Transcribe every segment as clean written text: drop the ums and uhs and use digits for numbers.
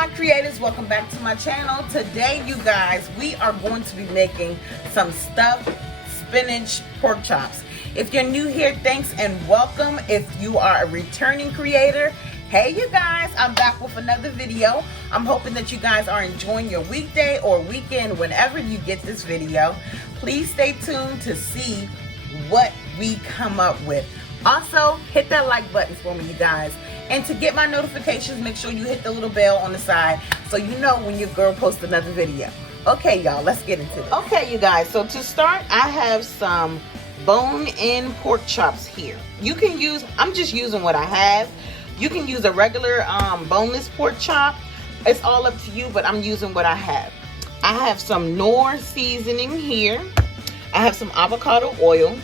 my creators, welcome back to my channel. Today you guys, we are going to be making some stuffed spinach pork chops. If you're new here, thanks and welcome. If you are a returning creator, hey you guys, I'm back with another video. I'm hoping that you guys are enjoying your weekday or weekend whenever you get this video. Please stay tuned to see what we come up with. Also, hit that like button for me, you guys. And to get my notifications, make sure you hit the little bell on the side so you know when your girl posts another video. Okay, y'all, let's get into it. Okay, you guys, so to start, I have some bone-in pork chops here. You can use, I'm just using what I have. You can use a regular boneless pork chop. It's all up to you, but I'm using what I have. I have some Knorr seasoning here. I have some avocado oil.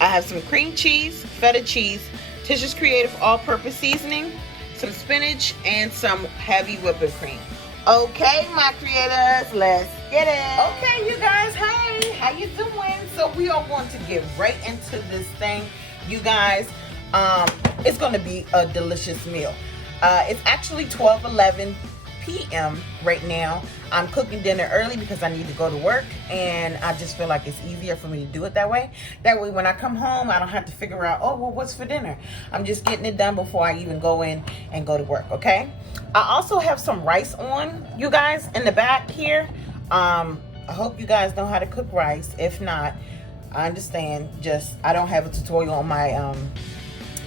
I have some cream cheese, feta cheese, Tishas Creative all-purpose seasoning, some spinach, and some heavy whipping cream. Okay, my creators, let's get it. Okay, you guys, hey, how you doing? So we are going to get right into this thing, you guys. It's going to be a delicious meal. It's actually 12:11 p.m. right now. I'm cooking dinner early because I need to go to work, and I just feel like it's easier for me to do it that way. That way when I come home, I don't have to figure out, oh, well, what's for dinner? I'm just getting it done before I even go in and go to work, okay? I also have some rice on, you guys, in the back here. I hope you guys know how to cook rice. If not, I understand. Just, I don't have a tutorial on my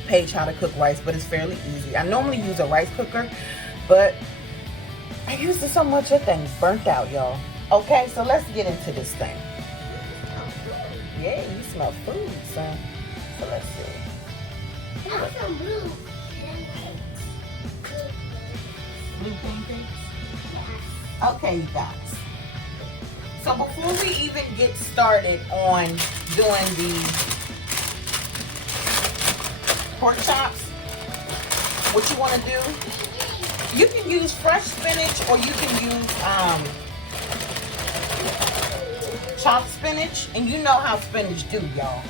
page how to cook rice, but it's fairly easy. I normally use a rice cooker, but I used it so much that thing's burnt out, y'all. Okay, so let's get into this thing. Yeah, you smell food, son. So let's see. That's some blue pancakes. Blue pancakes? Yes. Okay, you guys. So before we even get started on doing the pork chops, what you want to do, you can use fresh spinach or you can use chopped spinach. And you know how spinach do, y'all.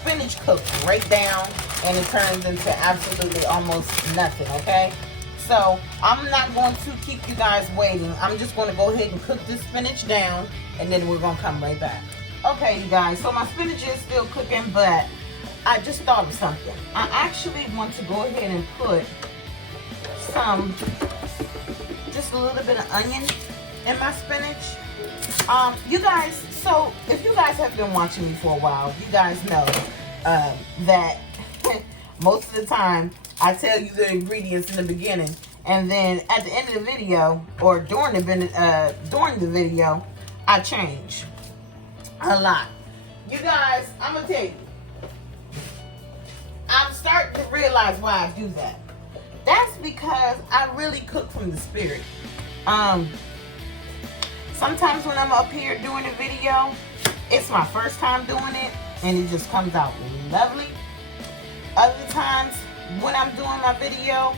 Spinach cooks right down and it turns into absolutely almost nothing, okay? So I'm not going to keep you guys waiting. I'm just going to go ahead and cook this spinach down and then we're going to come right back. Okay, you guys, so my spinach is still cooking, but I just thought of something. I actually want to go ahead and put some, just a little bit of onion in my spinach. You guys, so if you guys have been watching me for a while, you guys know that most of the time I tell you the ingredients in the beginning, and then at the end of the video or during the video, I change a lot. You guys, I'm gonna tell you, I'm starting to realize why I do that. That's because I really cook from the spirit. Sometimes when I'm up here doing a video, it's my first time doing it and it just comes out lovely. Other times when I'm doing my video,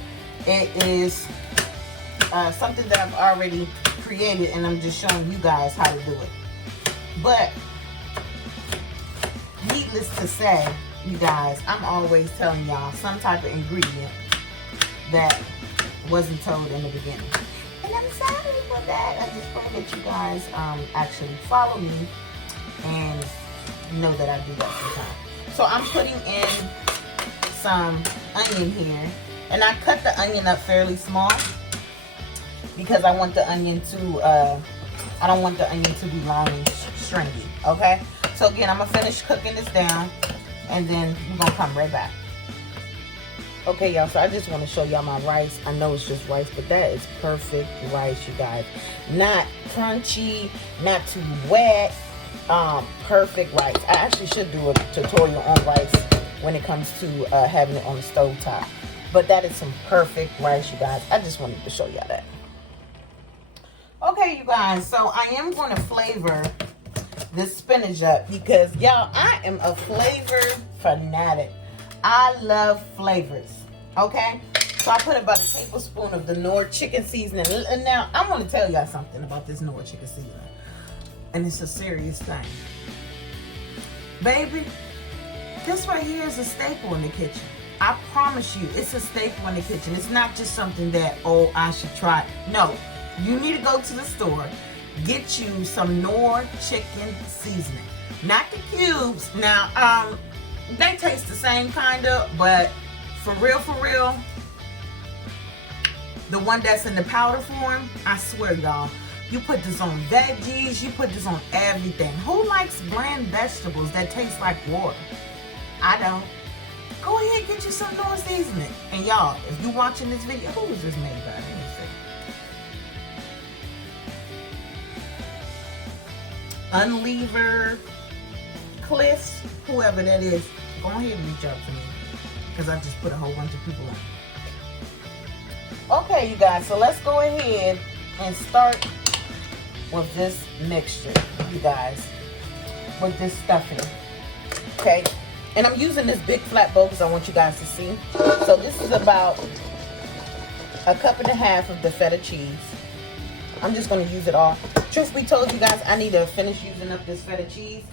it is something that I've already created and I'm just showing you guys how to do it. But needless to say, you guys, I'm always telling y'all some type of ingredient that wasn't told in the beginning. And I'm sorry for that. I just pray that you guys actually follow me and know that I do that sometimes. So I'm putting in some onion here. And I cut the onion up fairly small because I want the onion to, I don't want the onion to be long and stringy, okay? So again, I'm gonna finish cooking this down and then we're gonna come right back. Okay, y'all, so I just want to show y'all my rice. I know it's just rice, but that is perfect rice, you guys. Not crunchy, not too wet, perfect rice. I actually should do a tutorial on rice when it comes to having it on the stove top. But that is some perfect rice, you guys. I just wanted to show y'all that. Okay, you guys, so I am going to flavor this spinach up because, y'all, I am a flavor fanatic. I love flavors, okay? So I put about a tablespoon of the Knorr chicken seasoning. And now, I want to tell y'all something about this Knorr chicken seasoning. And it's a serious thing. Baby, this right here is a staple in the kitchen. I promise you, it's a staple in the kitchen. It's not just something that, oh, I should try. No, you need to go to the store, get you some Knorr chicken seasoning. Not the cubes. Now, they taste the same kind of, but for real, the one that's in the powder form, I swear, y'all, you put this on veggies, you put this on everything. Who likes bland vegetables that taste like water? I don't. Go ahead, get you some Knorr seasoning. And y'all, if you watching this video, who is this made by? Let me see. Unleaver, Cliffs, whoever that is, go ahead and reach out to me, because I just put a whole bunch of people on. Okay, you guys, so let's go ahead and start with this mixture, you guys, with this stuffing. Okay, and I'm using this big flat bowl because I want you guys to see. So this is about 1.5 cups of the feta cheese. I'm just going to use it all. Truth be told, you guys, I need to finish using up this feta cheese.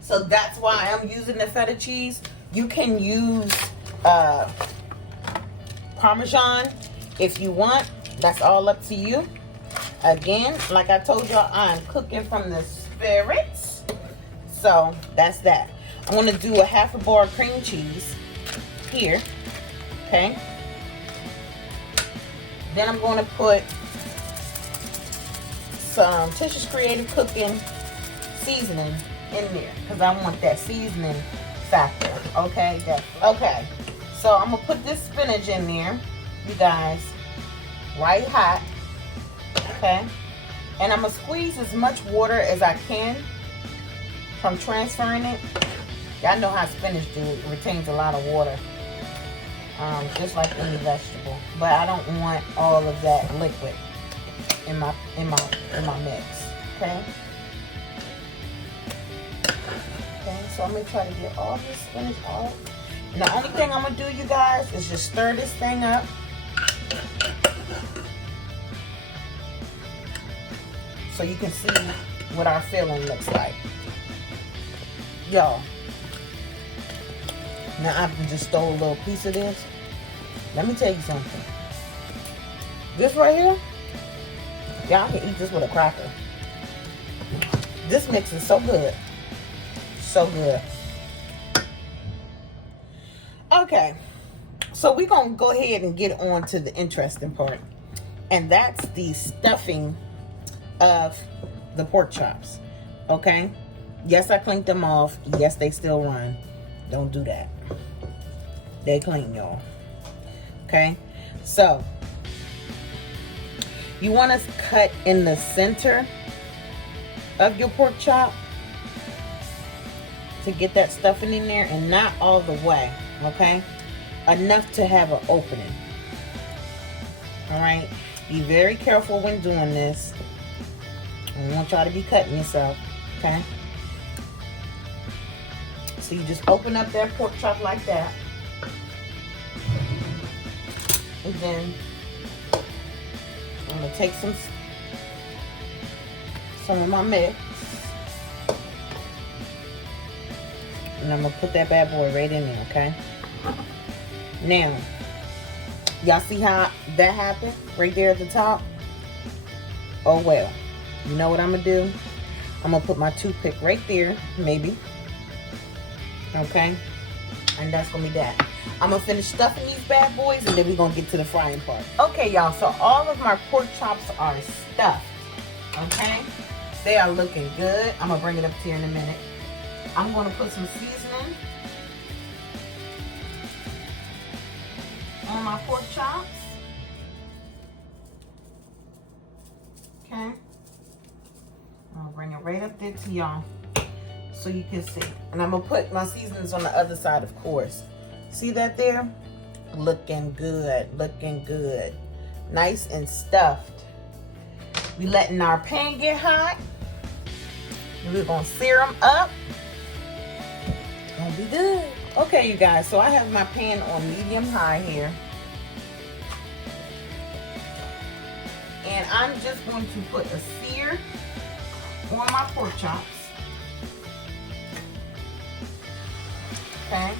So that's why I'm using the feta cheese. You can use Parmesan if you want. That's all up to you. Again, like I told y'all, I'm cooking from the spirits. So that's that. I'm going to do 1/2 bar of cream cheese here. Okay. Then I'm going to put some Tishas Creative Cooking seasoning in there because I want that seasoning factor. Okay. Okay. So I'm gonna put this spinach in there, you guys, right hot. Okay. And I'm gonna squeeze as much water as I can from transferring it. Y'all know how spinach do. It retains a lot of water, just like any vegetable. But I don't want all of that liquid in my mix. Okay. Okay, so I'm gonna try to get all this spinach out. And the only thing I'm gonna do, you guys, is just stir this thing up. So you can see what our filling looks like. Y'all. Now I just stole a little piece of this. Let me tell you something. This right here, y'all can eat this with a cracker. This mix is so good. So good. Okay, so we're gonna go ahead and get on to the interesting part, and that's the stuffing of the pork chops. Okay, yes, I cleaned them off. Yes, they still run. Don't do that. They clean, y'all. Okay, so you want to cut in the center of your pork chop to get that stuffing in there, and not all the way. Okay, enough to have an opening. All right, be very careful when doing this. I don't want y'all to be cutting yourself. Okay, so you just open up that pork chop like that, and then I'm gonna take some of my mix, and I'm gonna put that bad boy right in there. Okay. Now, y'all see how that happened right there at the top? Oh well. You know what I'm gonna do? I'm gonna put my toothpick right there, maybe. Okay? And that's gonna be that. I'm gonna finish stuffing these bad boys, and then we're gonna get to the frying part. Okay, y'all, so all of my pork chops are stuffed. Okay? They are looking good. I'm gonna bring it up to you in a minute. I'm gonna put some seasoning on my pork chops. Okay. I'll bring it right up there to y'all so you can see. And I'm gonna put my seasonings on the other side, of course. See that there? Looking good, looking good. Nice and stuffed. We letting our pan get hot. And we're gonna sear them up. Gonna be good. Okay, you guys, so I have my pan on medium high here. And I'm just going to put a sear on my pork chops. Okay.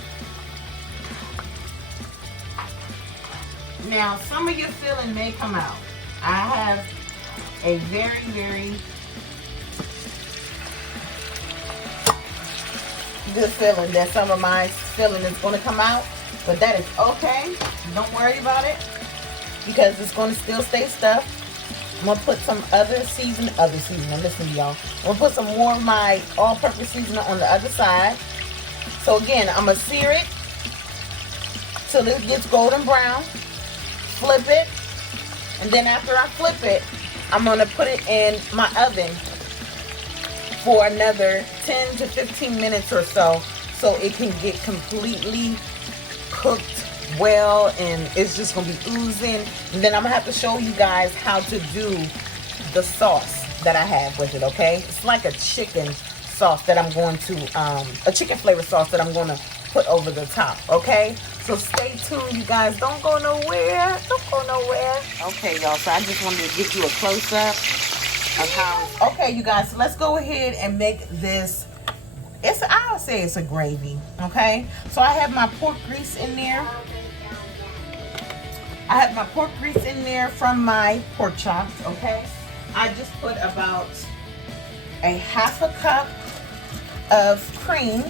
Now, some of your filling may come out. I have a very, very good feeling that some of my filling is going to come out, but that is okay. Don't worry about it because it's going to still stay stuffed. I'm going to put some other seasoning. Listen to y'all. I'm going to put some more of my all-purpose seasoning on the other side. So again, I'm going to sear it till it gets golden brown. Flip it. And then after I flip it, I'm going to put it in my oven for another 10 to 15 minutes or so it can get completely cooked well, and it's just going to be oozing. And then I'm going to have to show you guys how to do the sauce that I have with it, okay? It's like a chicken sauce that I'm going to, a chicken flavor sauce that I'm going to put over the top, okay? So stay tuned, you guys. Don't go nowhere. Don't go nowhere. Okay, y'all, so I just wanted to give you a close-up of how. Okay, you guys, so let's go ahead and make this. I'll say it's a gravy, okay? So I have my pork grease in there. I have my pork grease in there from my pork chops, okay? I just put about a half a cup of cream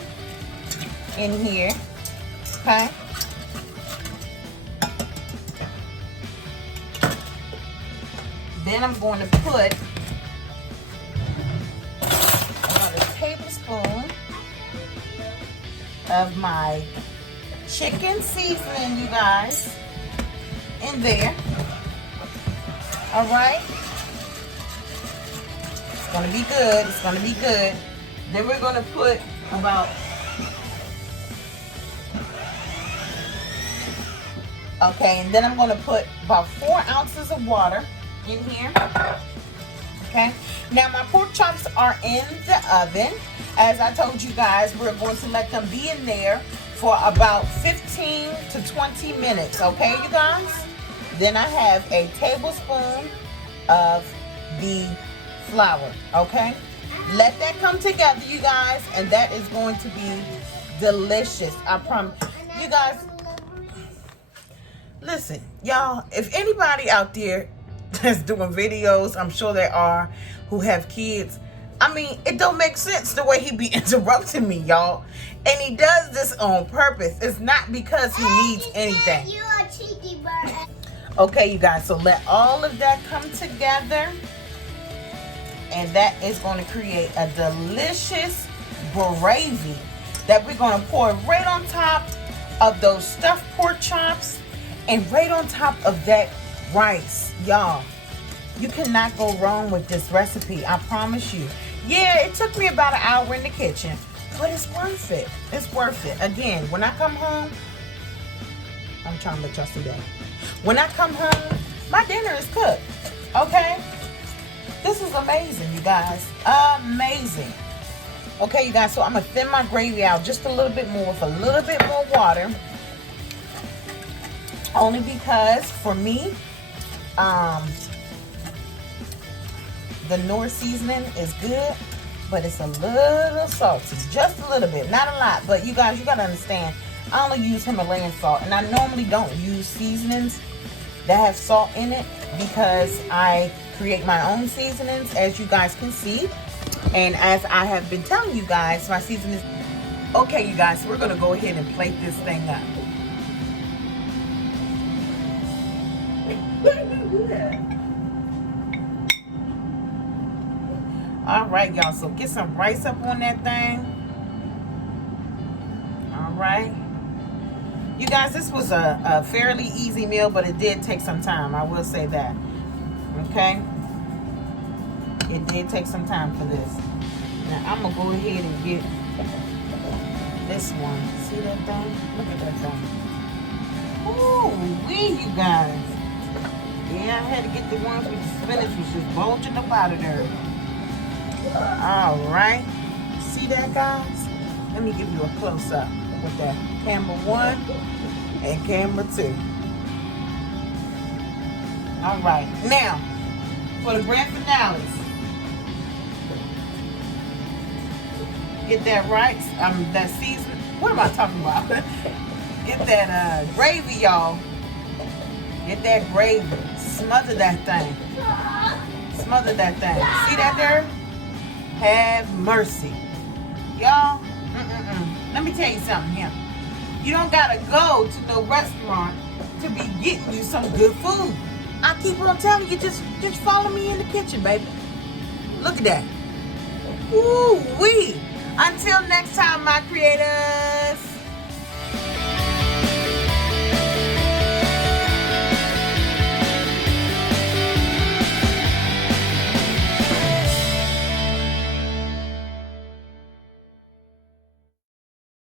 in here, okay? Then I'm going to put about a tablespoon of my chicken seasoning, you guys, in there. All right. It's going to be good. It's going to be good. Then we're going to put about and then I'm going to put about 4 ounces of water in here. Okay, now my pork chops are in the oven. As I told you guys, we're going to let them be in there for about 15 to 20 minutes. Okay, you guys? Then I have a tablespoon of the flour. Okay, let that come together, you guys, and that is going to be delicious. I promise. You guys, listen, y'all, if anybody out there that's doing videos, I'm sure there are, who have kids, I mean, it don't make sense the way he be interrupting me, y'all. And he does this on purpose. It's not because he needs anything. You are cheeky bird. Okay, you guys, so let all of that come together. And that is going to create a delicious gravy that we're going to pour right on top of those stuffed pork chops and right on top of that rice. Y'all, you cannot go wrong with this recipe. I promise you. Yeah, it took me about an hour in the kitchen, but it's worth it. It's worth it. Again, when I come home, I'm trying to let y'all see that. When I come home, my dinner is cooked. Okay? This is amazing, you guys. Amazing. Okay, you guys, so I'm going to thin my gravy out just a little bit more with a little bit more water. Only because, for me, the Knorr seasoning is good, but it's a little salty. Just a little bit. Not a lot, but you guys, you got to understand, I only use Himalayan salt, and I normally don't use seasonings that have salt in it because I create my own seasonings, as you guys can see. And as I have been telling you guys, my seasonings. Okay, you guys, we're going to go ahead and plate this thing up. All right, y'all, so get some rice up on that thing. All right, you guys, this was a fairly easy meal, but it did take some time, I will say that. Okay, it did take some time for this. Now I'm gonna go ahead and get this one. See that thing? Look at that thing. Ooh wee, you guys. Yeah, I had to get the ones with the spinach, which is bulging up out of there. All right. See that, guys? Let me give you a close-up with that camera 1 and camera 2. All right. Now, for the grand finale, get that rice, that season. What am I talking about? Get that gravy, y'all. Get that gravy. Smother that thing. Smother that thing. See that there? Have mercy. Y'all, let me tell you something here. You don't gotta go to no restaurant to be getting you some good food. I keep on telling you, just follow me in the kitchen, baby. Look at that. Woo-wee. Until next time, my creators.